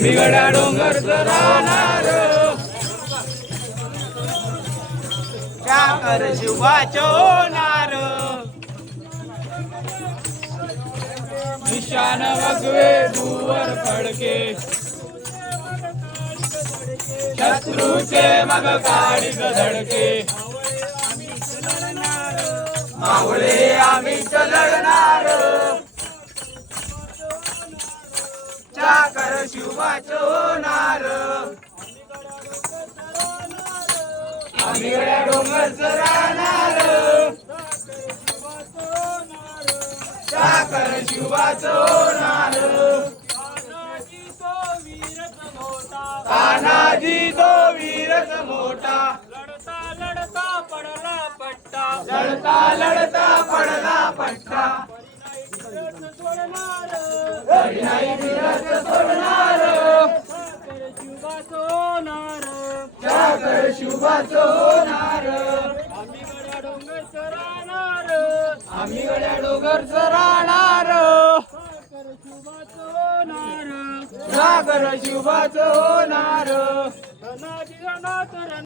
आम्ही गड्या डोंगरचं राहणार साखर शिवाचं होणार निशान वगवे भूवर फडके शत्रूचे मग काढीत धडके मावळे आम्हीच लढणार साखर शिवाचं होणार आम्ही गड्या डोंगरचं राहणार साखर शिवाचं होणार तानाजी तो वीरच मोठा लढता लढता पडला पट्टा लढता लढता पडला पट्टा तरी नाही वीरच सोडणार साखर शिवाचं होणार आम्ही गड्या डोंगरचं राहणार साखर शिवाचं होणार